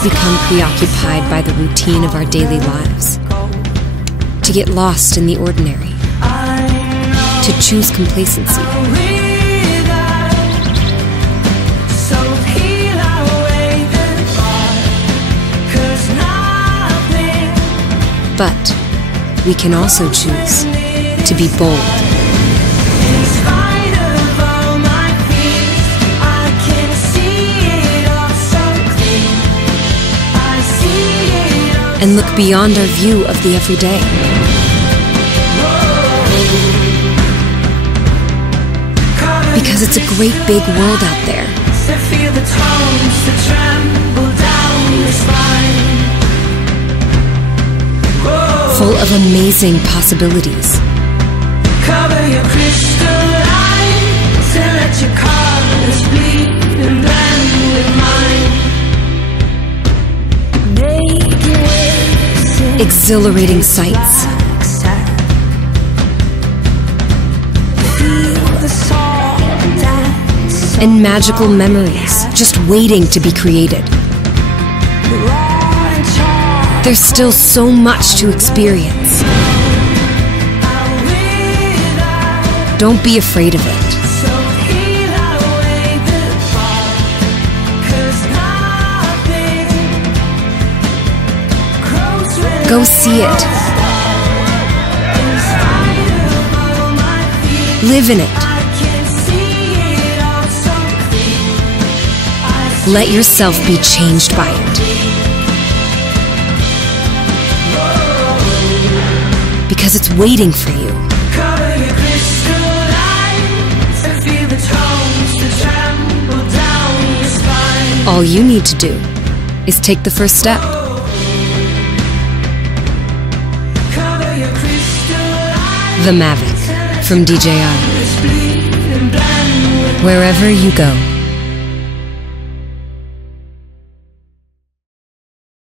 to become preoccupied by the routine of our daily lives, to get lost in the ordinary, to choose complacency. But we can also choose to be bold. And look beyond our view of the everyday. Because it's a great big world out there. Full of amazing possibilities. Cover your crystal eyes and let your colors bleed and blend with mine. Make your way. Exhilarating sights. Feel the song dance. And magical memories just waiting to be created. There's still so much to experience. Don't be afraid of it. Go see it. Live in it. Let yourself be changed by it. Because it's waiting for you. Cover your crystal eyes and feel the tones to tremble down your spine. All you need to do is take the first step. Cover your crystal eyes. The Mavic from DJI. Bleed and blend with Wherever you go.